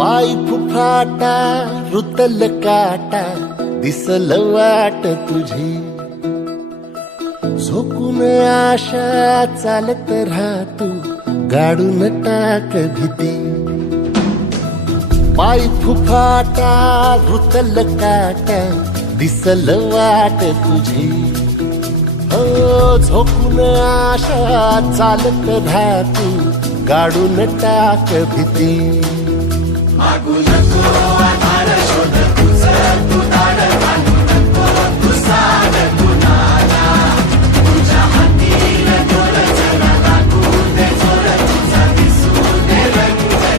पाय फुफाटा रुतल काटा दिसल वाट तुझी झोकून आशा चालत राहतू गाडून टाक भीती पाय फुफाटा रुतल काटा दिसल वाट तुझी हो झोकून आशा चालत राहतू गाडून टाक भीती मागू नको आधार शोध तुझा तू